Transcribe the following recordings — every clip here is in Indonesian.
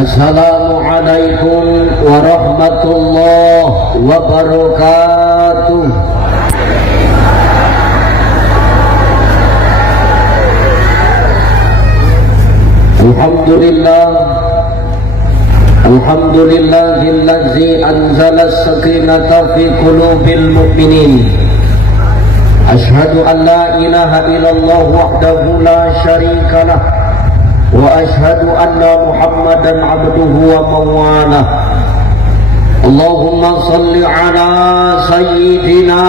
Assalamualaikum warahmatullahi wabarakatuh. Alhamdulillahillazi anzala as-sakinata fi qulubil mu'minin. Ashhadu an la ilaha illallah wahdahu la syarika lah wa ashhadu anna Muhammadan abduhu wa mawalah. Allahumma salli ala sayyidina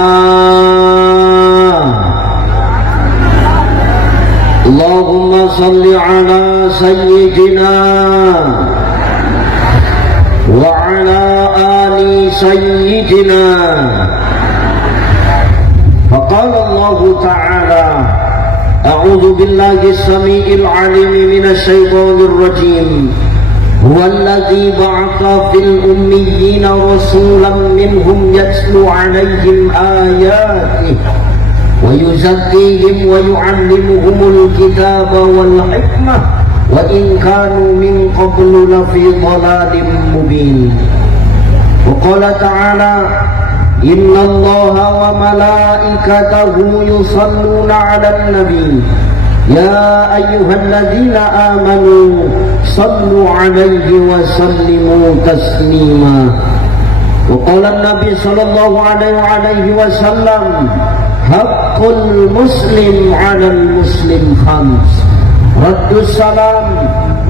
Allahumma salli ala sayyidina wa ala ali sayyidina. Faqala Allah ta'ala أعوذ بالله السميع العليم من الشيطان الرجيم هو الذي بعث في الأميين رسولا منهم يتلو عليهم آياته ويزكيهم ويعلمهم الكتاب والحكمة وإن كانوا من قبل لفي ضلال مبين. وقال تعالى إن الله وملائكته يصلون على النبي يا أيها الذين آمنوا صلوا عليه وسلموا تسليما. وقال النبي صلى الله عليه وسلم حق المسلم على المسلم خمس: رد السلام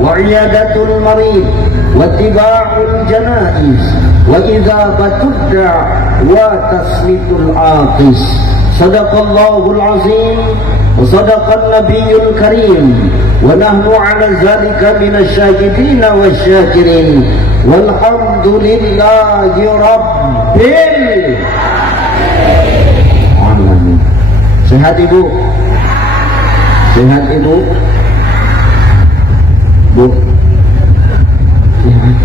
وعيادة المريض واتباع الجنائز وإذابة الداع وتسميت العاطس. صدق الله العظيم وصدق النبي الكريم ونحن على ذلك من الشاهدين والشاكرين والحمد لله رب العالمين. Sehat ibu? Sehat ibu? Bu? Sehat?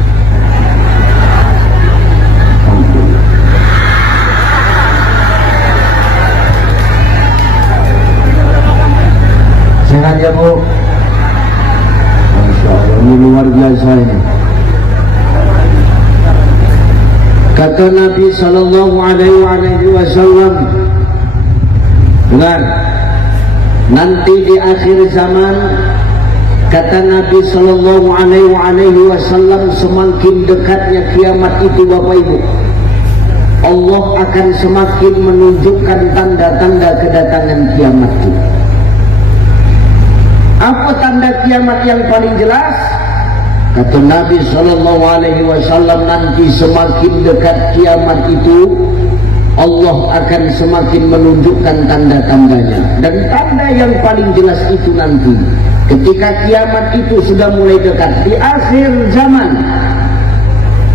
Sehat ya bu? Masya Allah, ini luar biasa ini. Kata Nabi Sallallahu Alaihi Wasallam, dengar, nanti di akhir zaman, kata Nabi Sallallahu Alaihi Wasallam, semakin dekatnya kiamat itu Bapak Ibu, Allah akan semakin menunjukkan tanda-tanda kedatangan kiamat itu. Apa tanda kiamat yang paling jelas? Kata Nabi Sallallahu Alaihi Wasallam, nanti semakin dekat kiamat itu Allah akan semakin menunjukkan tanda-tandanya. Dan tanda yang paling jelas itu nanti ketika kiamat itu sudah mulai dekat di akhir zaman,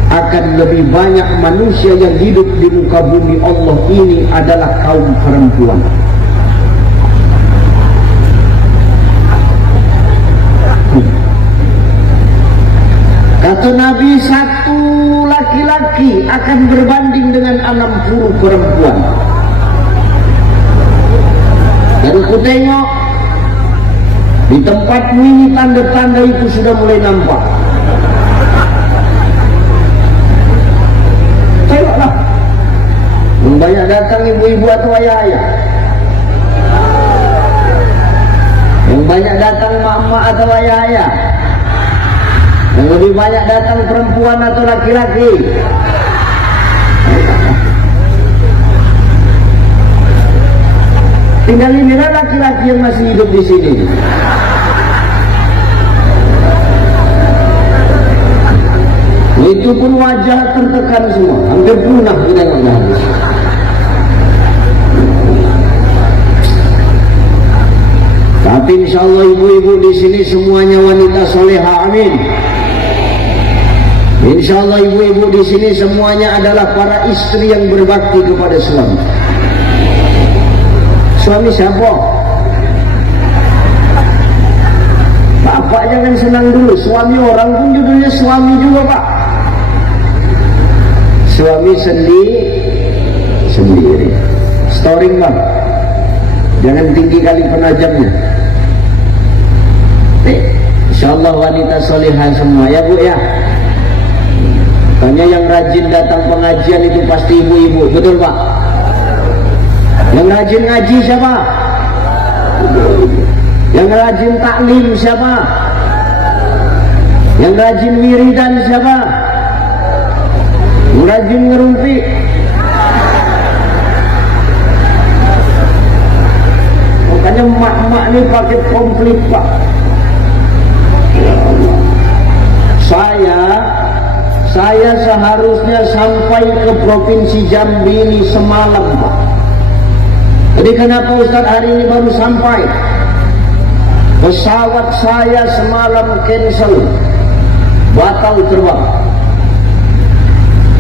akan lebih banyak manusia yang hidup di muka bumi Allah ini adalah kaum perempuan. Kata Nabi, satu laki-laki akan berbanding dengan 60 perempuan. Dan ku tengok di tempatmu ini tanda-tanda itu sudah mulai nampak. Tengoklah, banyak datang ibu-ibu atau ayah-ayah, yang banyak datang mak-mak atau ayah-ayah, yang lebih banyak datang perempuan atau laki-laki. Tinggal inilah laki-laki yang masih hidup di sini. Itu pun wajah tertekan semua, hampir punah kita nggak habis. Tapi insya Allah ibu-ibu di sini semuanya wanita soleha, amin. Insya Allah ibu-ibu di sini semuanya adalah para istri yang berbakti kepada suami. Suami siapa? Bapak jangan senang dulu. Suami orang pun judulnya suami juga Pak. Suami sendiri. Storing Bang. Jangan tinggi kali penajamnya. Insyaallah wanita solihah semua ya Bu ya. Tanya yang rajin datang pengajian itu pasti ibu-ibu, betul Pak? Yang rajin ngaji siapa? Yang rajin taklim siapa? Yang rajin wiridan siapa? Yang rajin ngerumpi? Makanya emak-emak ini pakai komplit Pak. Saya seharusnya sampai ke Provinsi Jambi ini semalam Pak. Jadi kenapa Ustaz hari ini baru sampai? Pesawat saya semalam cancel, batal terbang.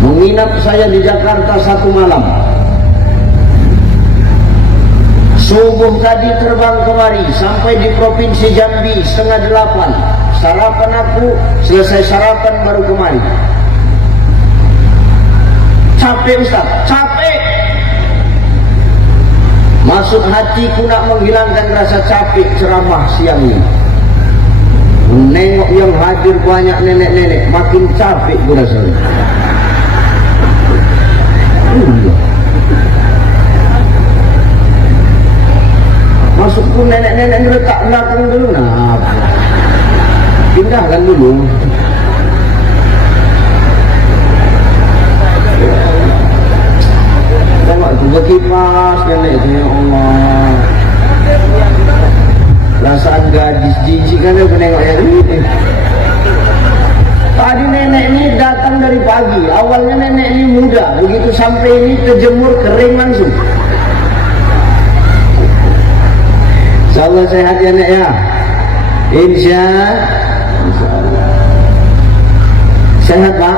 Menginap saya di Jakarta 1 malam. Subuh tadi terbang kemari, sampai di Provinsi Jambi 7:30. Sarapan aku, selesai sarapan baru kemari. Capek Ustaz, capek. Maksud hatiku nak menghilangkan rasa capek ceramah siang ini. Menengok yang hadir banyak nenek-nenek, makin capek gue rasanya. Masukku nenek-nenek letak belakang dulu, nah pindahkan dulu. Tengok tu berkipas nenek tu, ya Allah. Perasaan gadis jijik kan dia menengok yang ini. Tadi nenek ini datang dari pagi. Awalnya nenek ini muda, begitu sampai ini terjemur kering langsung. Insyaallah sehat ya Nek ya. Insyaallah. Sehat Pak.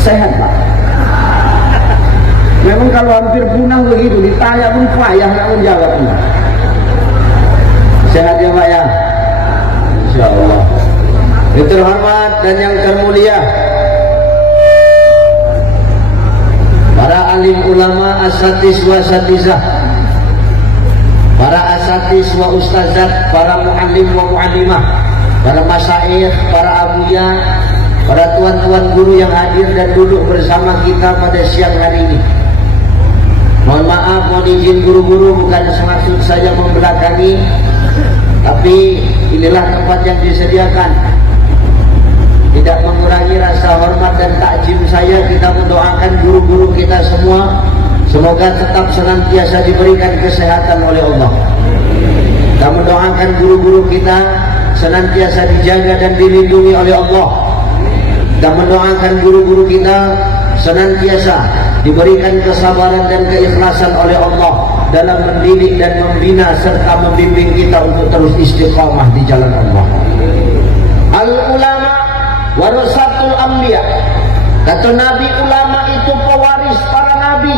Sehat Pak. Memang kalau hampir punah begitu ditanya pun payah nak menjawabnya. Sehat ya Pak ya. Insyaallah. Yang terhormat dan yang termulia, para alim ulama, asatis wa asatizah, para asatis wa ustazat, para muallim wa muallimah, para masyayikh, para abuya, para tuan-tuan guru yang hadir dan duduk bersama kita pada siang hari ini. Mohon maaf, mohon izin guru-guru, bukan semaksud saya membelakangi, tapi inilah tempat yang disediakan. Tidak mengurangi rasa hormat dan takjim saya. Kita mendoakan guru-guru kita semua, semoga tetap senantiasa diberikan kesehatan oleh Allah. Kita mendoakan guru-guru kita senantiasa dijaga dan dilindungi oleh Allah. Kita mendoakan guru-guru kita senantiasa diberikan kesabaran dan keikhlasan oleh Allah dalam mendidik dan membina serta membimbing kita untuk terus istiqamah di jalan Allah. Al-ulama warasatul anbiya. Kata Nabi, ulama itu pewaris para nabi.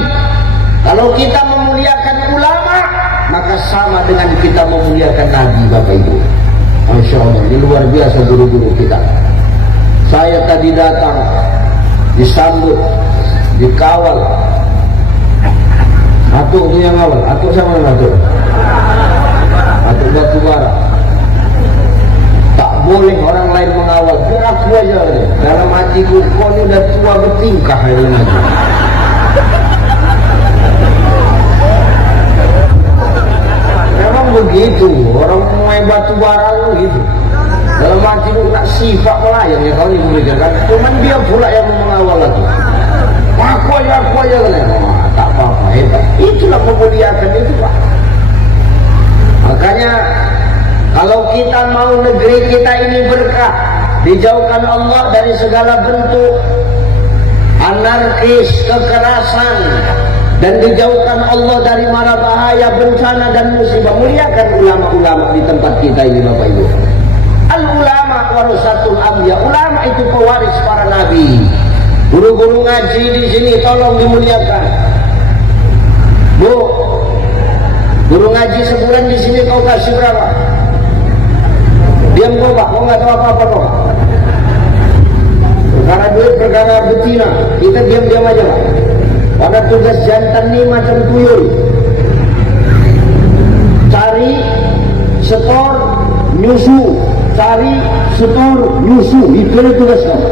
Kalau kita memuliakan ulama, maka sama dengan kita memuliakan nabi, Bapak Ibu. Masya Allah, ini luar biasa guru-guru kita. Saya tadi datang, disambut, dikawal. Atuk itu yang awal. Atuk sama dengan Atuk? Atuk Batubara. Tak boleh orang lain mengawal, biar aku aja. Dalam hatiku, kau ini udah tua bertingkah dalam hati. Memang begitu, orang main Batubara itu gitu. Dalam hatiku nak sifat melayang ya kau ini memberikan kan. Cuman dia pula yang mengawal lagi. Aku aja kan. Tak apa-apa, hebat. Itulah memuliakan itu Pak. Makanya kalau kita mau negeri kita ini berkah, dijauhkan Allah dari segala bentuk anarkis, kekerasan, dan dijauhkan Allah dari mara bahaya, bencana dan musibah, muliakan ulama-ulama di tempat kita ini Bapak Ibu. Al-ulama warasatul anbiya. Ulama itu pewaris para nabi. Guru-guru ngaji di sini tolong dimuliakan. Bu, guru ngaji sebulan di sini kau kasih berapa? Diam kau Pak, kau nggak tahu apa-apa kau. Perkara duit, perkara betina, kita diam-diam aja Pak. Karena tugas jantan ini macam tuyul, cari setor, nyusu, cari, setor, nyusu, itu tugas kamu.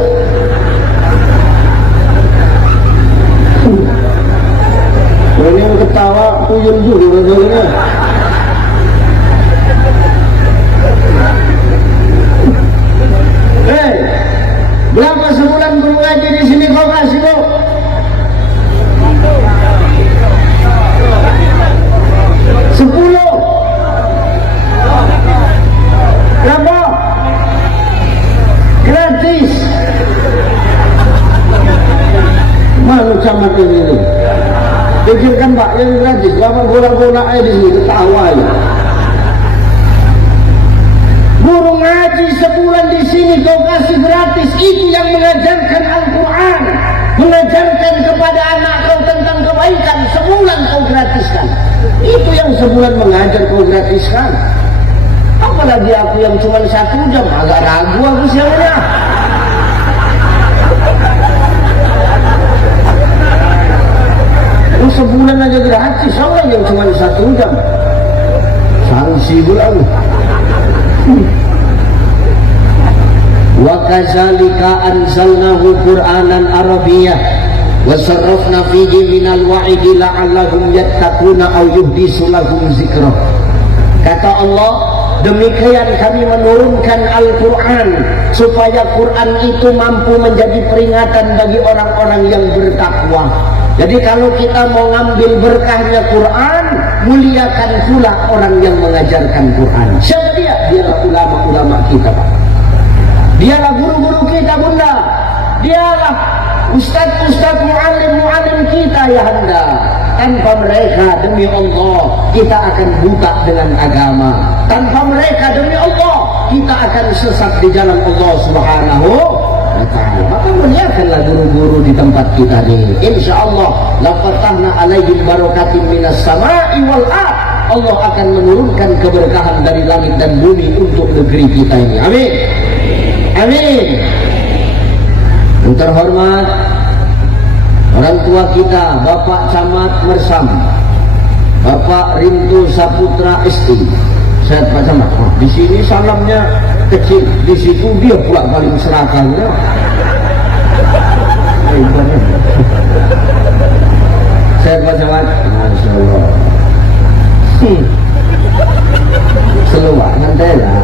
Ini yang ketawa tuyul dulu rasanya. Berapa sebulan guru ngaji di sini kau kasih kau? 10. Berapa? Gratis. Malu camat ini. Pikirkan Pak, yang gratis. Bapak bola-bola aja di sini, ketawa aja. Guru ngaji sebulan di sini kau kasih gratis. Itu yang mengajarkan Al-Quran, mengajarkan kepada anak kau tentang kebaikan. Sebulan kau gratiskan. Itu yang sebulan mengajar kau gratiskan. Apalagi aku yang cuma 1 jam, agak ragu aku siapanya. Sebulan aja gratis, orang yang cuma 1 jam. Sanksi pula. Wa kadzalika anzalnahu Qur'anan Arabiyyah wa sarrafna fihi minal wa'idi la'allahum yattaquna aw yuhdisu lahum dzikra. Kata Allah, demikian kami menurunkan Al-Quran supaya Quran itu mampu menjadi peringatan bagi orang-orang yang bertakwa. Jadi kalau kita mau ngambil berkahnya Quran, muliakan pula orang yang mengajarkan Quran. Siapa dia? Dialah ulama-ulama kita, Pak. Dialah guru-guru kita, Bunda. Dialah ustaz-ustaz, muallim-muallim kita, ya Anda. Tanpa mereka, demi Allah, kita akan buta dengan agama. Tanpa mereka, demi Allah, kita akan sesat di jalan Allah Subhanahu wa ta'ala. Maka muliakanlah guru-guru di tempat kita ini. InsyaAllah la fatahna alaihim barakatin minas sama'i wal ard. Allah akan menurunkan keberkahan dari langit dan bumi untuk negeri kita ini. Amin. Amin. Yang terhormat orang tua kita, Bapak Camat Mersam, Bapak Rintu Saputra ST. Saya Pak Camat, di sini salamnya kecil, di situ dia pula paling serakahnya. Saya Pak Camat, Masya Allah. Seluak nanti lah.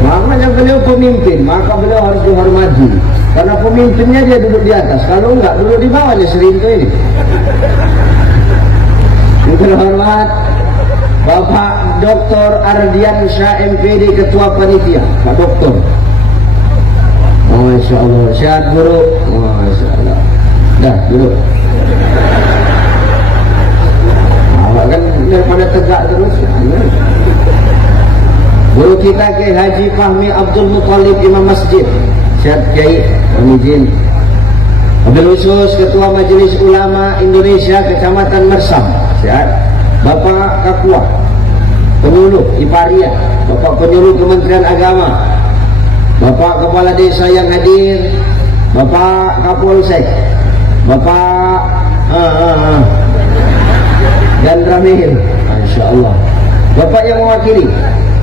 Makanya beliau pemimpin, maka beliau harus dihormati. Karena pemimpinnya dia duduk di atas, kalau enggak duduk di bawahnya Serinto ini. Yang terhormat Bapak Dr. Ardian Syah MPD Ketua Panitia, Pak Doktor. Masya Allah, sehat guru. Masya Allah. Dah duduk. Awak kan daripada tegak terus. Guru kita Kiai Haji Fahmi Abdul Muttalib Imam Masjid. Sehat Kiai, izin. Wabil khusus Ketua Majelis Ulama Indonesia Kecamatan Mersam. Sehat. Bapak Kakua Penyuluh Iparia, Bapak Penyuluh Kementerian Agama, Bapak Kepala Desa yang hadir, Bapak Kapolsek, Bapak dan Ramil. Masya Allah. Bapak yang mewakili.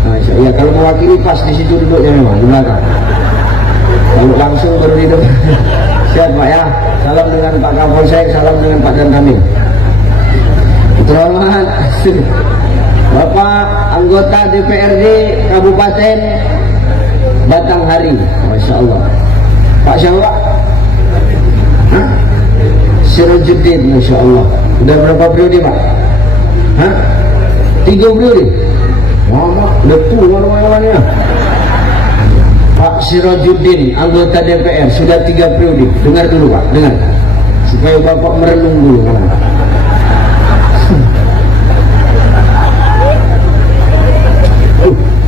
Masya Allah. Kalau mewakili pas di situ duduknya memang di belakang. Kalau langsung baru di depan. Siap Pak ya. Salam dengan Pak Kapolsek, salam dengan Pak Dan Ramil. Terhormat Bapak anggota DPRD Kabupaten Batanghari. Masya Allah. Pak siapa? Sirajuddin. Masya Allah. Udah berapa periode Pak? 3 periode. Mama, udah tua orang-orangnya. Pak Sirajuddin, anggota DPR, sudah 3 periode. Dengar dulu Pak, dengar. Supaya Bapak merenung dulu.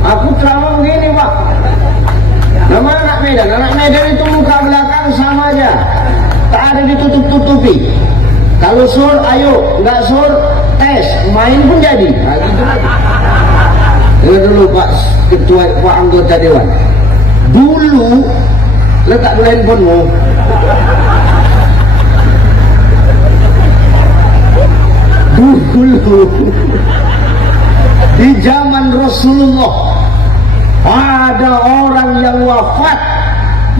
Aku ceramah begini Pak. Nama anak Medan itu muka belakang sama aja. Tak ada ditutup-tutupi. Kalau sur, ayo. Enggak sur, tes. Main pun jadi. Nah, gitu. Dengar dulu Pak Ketua, Pak Anggota Dewan. Dulu, letak dulu handphonemu. Dulu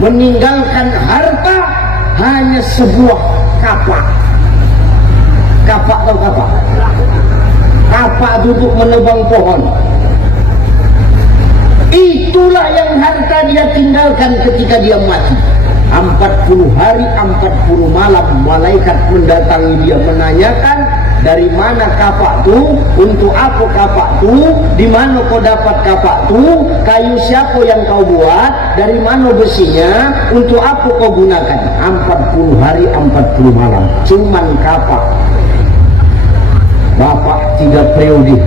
meninggalkan harta hanya sebuah kapak. Kapak atau kapak? Kapak duduk menebang pohon. Itulah yang harta dia tinggalkan ketika dia mati. 40 hari 40 malam malaikat mendatangi dia menanyakan, dari mana kapak tu, untuk apa kapak tu, di mana kau dapat kapak tu, kayu siapa yang kau buat, dari mana besinya, untuk apa kau gunakan. 40 hari 40 malam cuman kapak. Bapak 3 periode.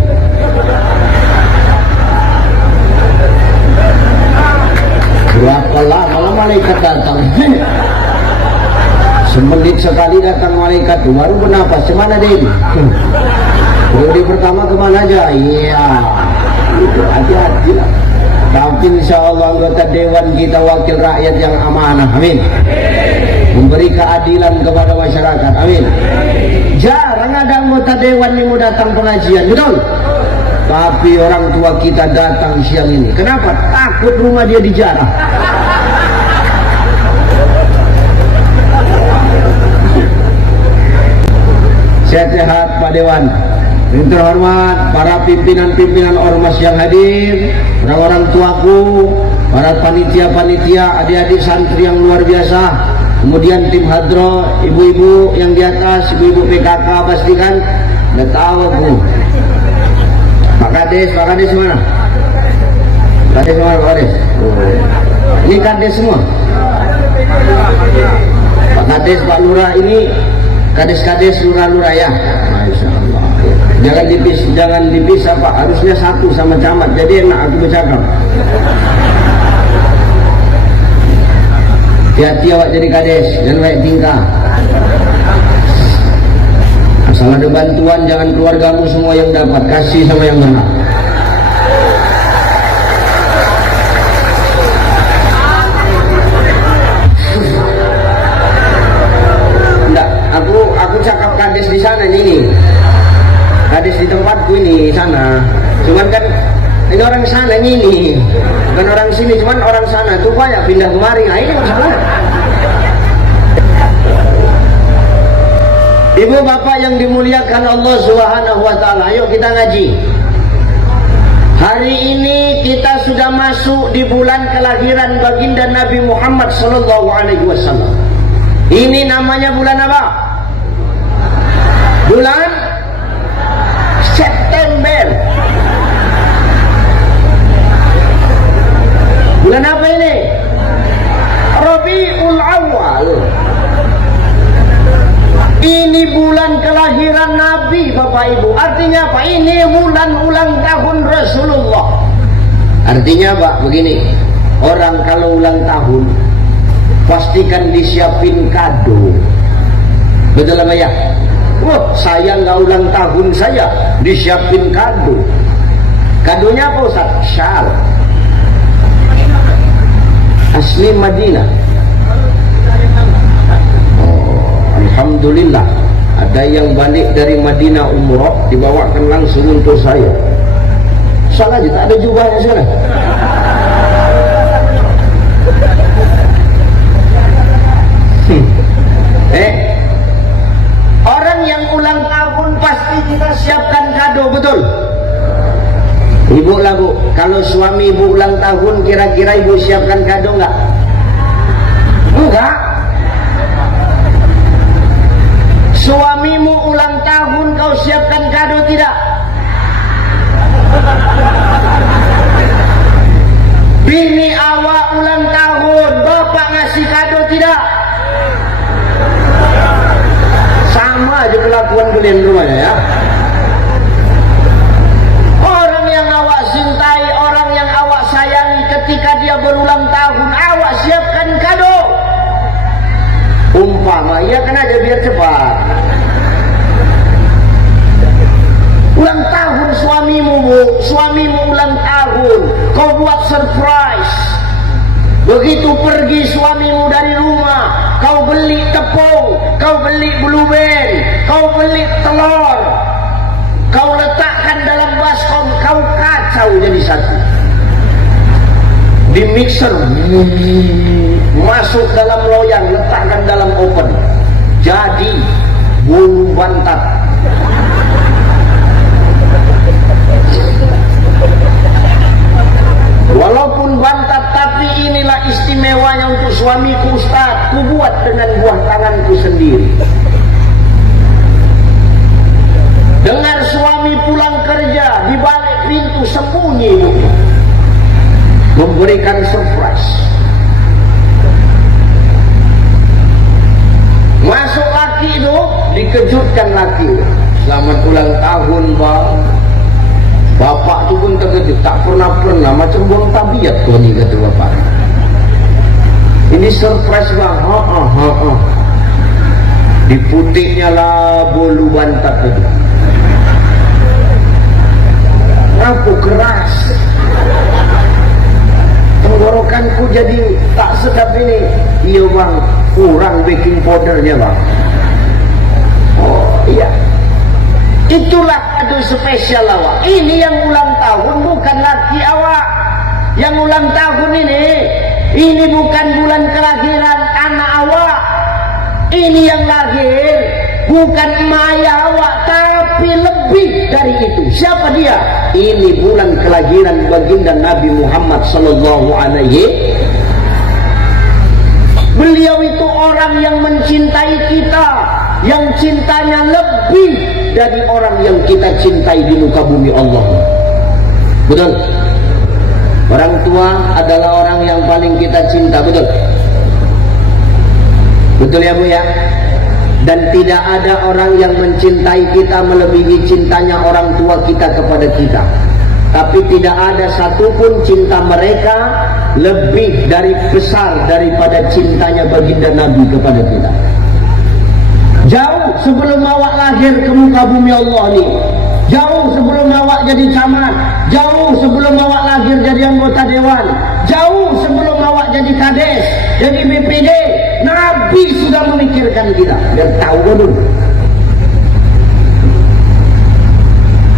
Berapa lama malaikat datang? Semenit sekali datang malaikat itu baru bernapas. Semana deh? Periode pertama kemana aja? Iya, itu hati-hati lah. Tapi insya Allah anggota dewan kita wakil rakyat yang amanah. Amin. Memberi keadilan kepada masyarakat. Amin. Jarang ada anggota dewan yang mau datang pengajian, betul? Tapi orang tua kita datang siang ini. Kenapa? Takut rumah dia dijarah. Sehat-sehat Pak Dewan. Yang terhormat para pimpinan-pimpinan ormas yang hadir, orang-orang tuaku, para panitia-panitia, adik-adik santri yang luar biasa, kemudian tim hadro, ibu-ibu yang di atas, ibu-ibu PKK pastikan udah tahu aku. Pak Kades mana? Kades mana Pak Kades? Ini Kades semua. Pak Kades, Pak Lurah ini Kades-kades lurah-lurah ya. Masya Allah. Jangan dipisah Pak. Harusnya satu sama camat. Jadi enak aku bercakap. Hati-hati awak jadi kades. Jangan baik tingkah. Asal ada bantuan, jangan keluargamu semua yang dapat. Kasih sama yang benar. Aku cakap kades di sana ini. Kades di tempatku ini sana. Cuman kan ini orang sana ini. Bukan orang sini, cuman orang sana tuh banyak pindah kemari. Nah ini masalah. Ibu bapak yang dimuliakan Allah Subhanahu wa taala, ayo kita ngaji. Hari ini kita sudah masuk di bulan kelahiran baginda Nabi Muhammad sallallahu alaihi wasallam. Ini namanya bulan apa? Bulan September. Bulan apa ini? Rabiul Awal. Ini bulan kelahiran Nabi Bapak Ibu. Artinya apa? Ini bulan ulang tahun Rasulullah. Artinya Pak, begini. Orang kalau ulang tahun pastikan disiapin kado. Betul apa ya? Wah, saya nggak ulang tahun saya disiapin kado. Kadonya apa Ustaz? Syal. Asli Madinah. Oh, alhamdulillah. Ada yang balik dari Madinah umrah dibawakan langsung untuk saya. Salah aja, tak ada jubahnya sana. Orang yang ulang tahun pasti kita siapkan kado, betul? Ibu lah Bu, kalau suami ibu ulang tahun kira-kira ibu siapkan kado enggak? Enggak. Suamimu ulang tahun kau siapkan kado tidak? Bini awak ulang tahun bapak ngasih kado tidak? Sama aja kelakuan kalian rumahnya ya. Orang yang awak cintai, orang yang awak sayangi, ketika dia berulang tahun awak siapkan kado. Umpama iya kan aja biar cepat. Ulang tahun suamimu, suamimu ulang tahun, kau buat surprise. Begitu pergi suamimu dari rumah, kau beli tepung, kau beli blueberry, kau beli telur, kau letakkan dalam baskom, kau kacau jadi satu. Di mixer, masuk dalam loyang, letakkan dalam oven, jadi bulu bantat. Walaupun bantat, tapi inilah istimewanya untuk suamiku Ustaz, ku buat dengan buah tanganku sendiri. Dengar suami pulang kerja, di balik pintu sembunyi itu, memberikan surprise. Masuk laki itu, dikejutkan laki. Selamat ulang tahun bang. Bapak tu pun terkejut, tak pernah macam buang tabiat tuh ni, kata bapak. Ini surprise bang. Diputiknya lah bulu bantat itu. Aku keras, tenggorokanku jadi tak sedap ini. Iya bang, kurang baking powdernya bang. Oh iya, itulah kado spesial awak. Ini yang ulang tahun bukan laki awak. Yang ulang tahun ini bukan bulan kelahiran anak awak. Ini yang lahir bukan maya awak, tapi lebih dari itu. Siapa dia? Ini bulan kelahiran baginda Nabi Muhammad sallallahu alaihi. Beliau itu orang yang mencintai kita, yang cintanya lebih dari orang yang kita cintai di muka bumi Allah. Betul? Orang tua adalah orang yang paling kita cinta, betul? Betul ya Bu ya? Dan tidak ada orang yang mencintai kita melebihi cintanya orang tua kita kepada kita. Tapi tidak ada satupun cinta mereka lebih dari besar daripada cintanya baginda Nabi kepada kita. Jauh sebelum awak lahir ke muka bumi Allah ni, jauh sebelum awak jadi camat, jauh sebelum awak lahir jadi anggota dewan, jauh sebelum awak jadi kades, jadi BPD, Nabi sudah memikirkan kita. Biar tahu dulu.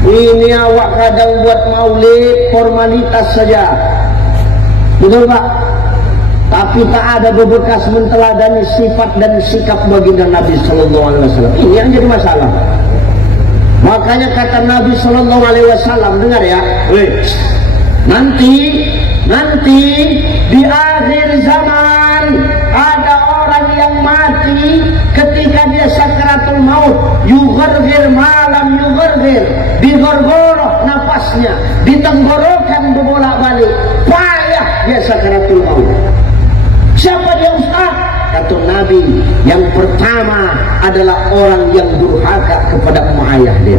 Ini awak kadang buat maulid formalitas saja, betul Pak? Tapi tak ada bebekas menteladani sifat dan sikap baginda Nabi Sallallahu Alaihi Wasallam. Ini yang jadi masalah. Makanya kata Nabi Sallallahu Alaihi Wasallam, dengar ya, nanti di akhir zaman ada orang yang mati ketika dia sakaratul maut, yughargir malam yughargir, digorgoroh napasnya, ditenggorokan berbolak-balik, payah dia sakaratul maut. Siapa dia Ustaz? Kata Nabi, yang pertama adalah orang yang durhaka kepada emak ayah dia.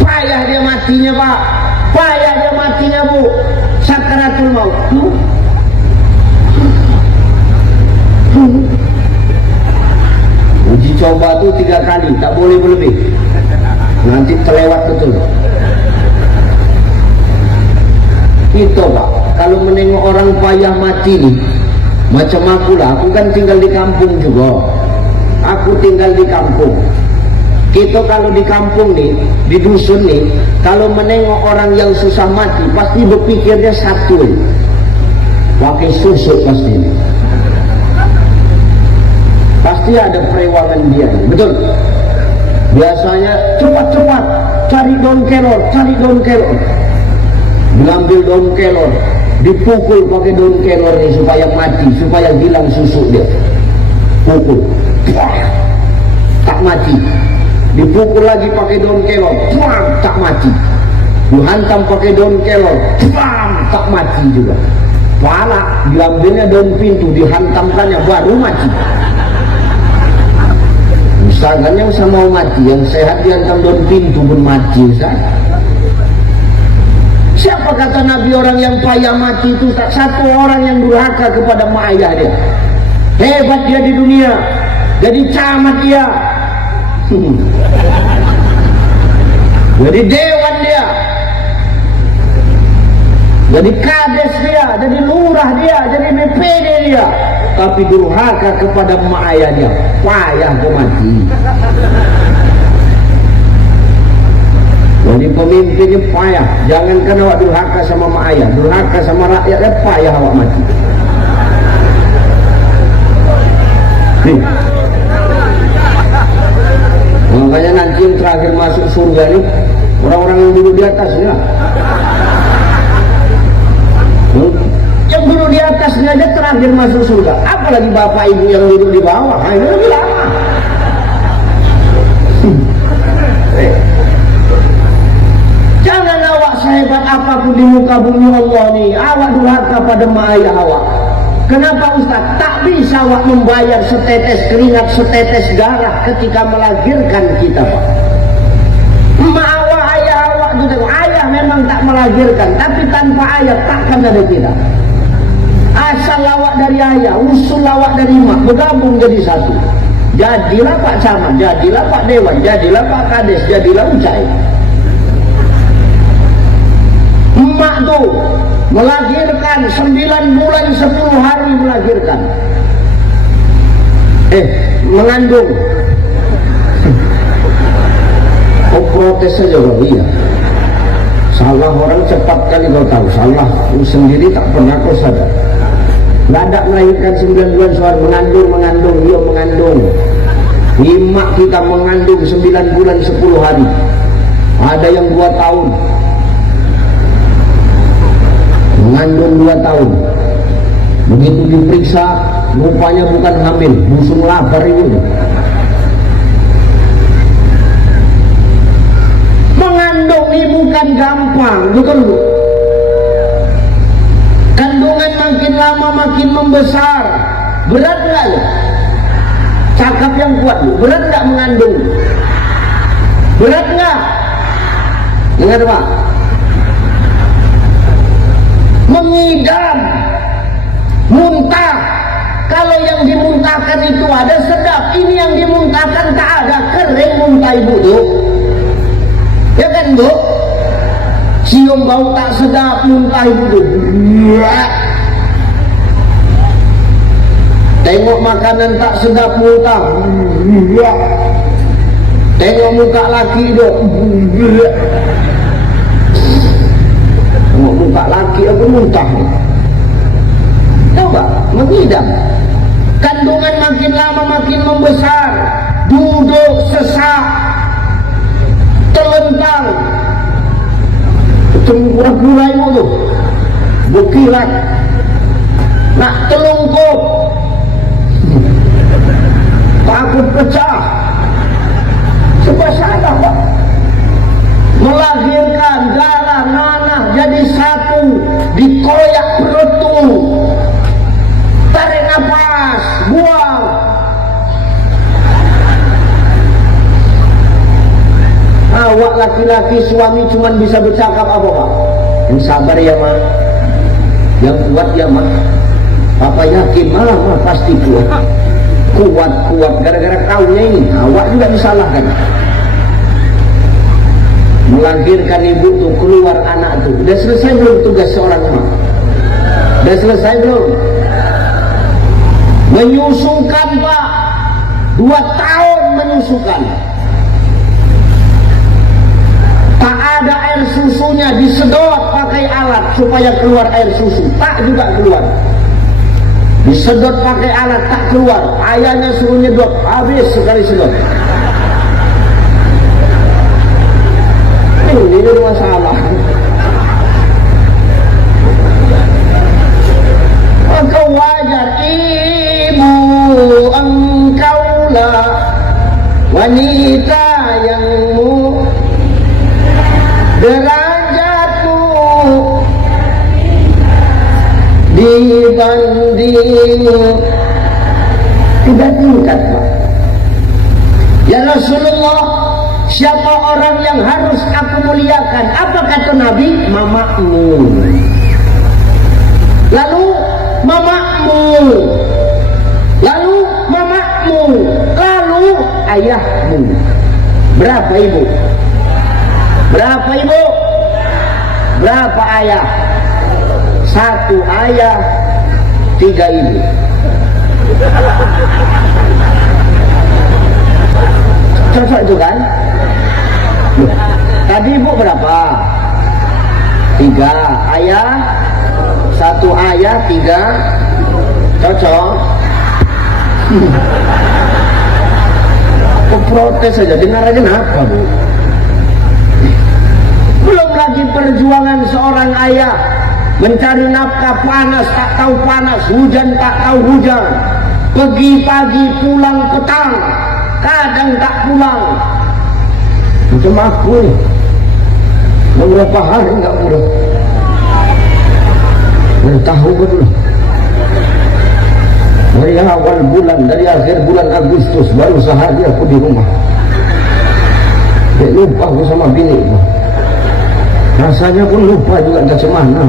Payah dia matinya Pak, payah dia matinya Bu, sakaratul maut. Uji coba tu 3 kali, tak boleh berlebih. Nanti terlewat betul. Itu Pak, kalau menengok orang payah mati nih, macam aku lah, aku kan tinggal di kampung juga. Aku tinggal di kampung. Kita kalau di kampung nih, di dusun nih, kalau menengok orang yang susah mati, pasti berpikirnya satu, pakai susuk pasti. Pasti ada perewangan dia, betul? Biasanya cepat-cepat cari daun kelor, mengambil daun kelor, dipukul pakai daun kelor ini supaya mati, supaya hilang susu dia. Pukul, tak mati. Dipukul lagi pakai daun kelor, tak mati. Dihantam pakai daun kelor, tak mati juga. Pala diambilnya daun pintu, dihantamkannya, baru mati. Misalkan yang sama mau mati, yang sehat dihantam daun pintu pun mati, Ustaz. Siapa kata Nabi orang yang payah mati itu? Tak satu orang yang durhaka kepada mak ayah dia. Hebat dia di dunia, jadi camat dia, jadi dewan dia, jadi kades dia, jadi lurah dia, jadi BPD dia, tapi durhaka kepada mak ayah dia, payah dia mati. Jadi pemimpinnya payah. Jangankan awak durhaka sama mak ayah, durhaka sama rakyatnya, payah awak mati. Makanya nanti yang terakhir masuk surga nih orang-orang yang duduk di atasnya. Yang duduk di atasnya aja terakhir masuk surga, apalagi bapak ibu yang duduk di bawah, ini lebih lama. Jangan awak sehebat apapun di muka bumi Allah nih, awak durhaka pada mak ayah awak. Kenapa Ustaz? Tak bisa awak membayar setetes keringat, setetes darah ketika melahirkan kita, Pak. Mak awak, ayah awak itu, ayah memang tak melahirkan, tapi tanpa ayah takkan ada kita. Asal awak dari ayah, usul awak dari mak, bergabung jadi satu. Jadilah Pak Camat, jadilah Pak Dewan, jadilah Pak Kades, jadilah Ucai. Emak tuh melahirkan 9 bulan 10 hari melahirkan. Mengandung. Oh, protes saja kalau iya. Salah orang cepat kali kau tahu, salah sendiri tak pernah kau sadar. Gak ada melahirkan 9 bulan soal mengandung, iya mengandung. Emak kita mengandung 9 bulan 10 hari. Ada yang 2 tahun. Mengandung 2 tahun. Begitu diperiksa, rupanya bukan hamil, busung lapar ibunya. Mengandung ini bukan gampang, betul bu? Kandungan makin lama makin membesar. Berat nggak ya? Cakap yang kuat bu, berat nggak mengandung? Berat nggak? Dengar pak? Mengidam, muntah. Kalau yang dimuntahkan itu ada sedap, ini yang dimuntahkan tak ada, kering muntah ibu tuh. Ya kan bu? Cium bau tak sedap, muntah ibu tuh. Tengok makanan tak sedap, muntah. Tengok muka laki tuh. Muka laki aku muntah. Coba mengidam. Kandungan makin lama makin membesar, duduk sesak, terlentang, pura-pura itu tuh bukilat, nak telungkup, takut pecah. Sebab salah pak, melahirkan darah nanah jadi satu, dikoyak perut tuh, tarik nafas, buang. Awak laki-laki suami cuman bisa bercakap apa pak? Yang sabar ya mak, yang kuat ya mak. Papa yakin mah pasti kuat. Kuat gara-gara kaunya ini. Awak juga disalahkan. Melahirkan ibu tuh, keluar anak tuh. Udah selesai belum tugas seorang emak? Udah selesai belum? Menyusukan pak, 2 tahun menyusukan. Tak ada air susunya, disedot pakai alat supaya keluar air susu, tak juga keluar. Disedot pakai alat, tak keluar. Ayahnya suruh nyedot, habis sekali sedot. Ini masalah. Maka wajar ibu engkaulah wanita yang derajatmu dibanding 3 tingkat pak. Ya Rasulullah, siapa orang yang harus aku muliakan? Apa kata Nabi? Mamamu. Lalu mamamu. Lalu mamamu. Lalu ayahmu. Berapa ibu? Berapa ibu? Berapa ayah? 1 ayah, 3 ibu. Cocok itu kan? Loh, tadi ibu berapa? 3 ayah, 1 ayah, 3. Cocok. Kok protes saja, dengar aja apa Bu? Belum lagi perjuangan seorang ayah mencari nafkah, panas tak tahu panas, hujan tak tahu hujan, pergi pagi pulang petang, kadang tak pulang. Macam aku nih, beberapa hari nggak pulang, tahu betul. Dari awal bulan, dari akhir bulan Agustus baru sehari aku di rumah. Lupa aku sama bini. Rasanya pun lupa juga, macam mana.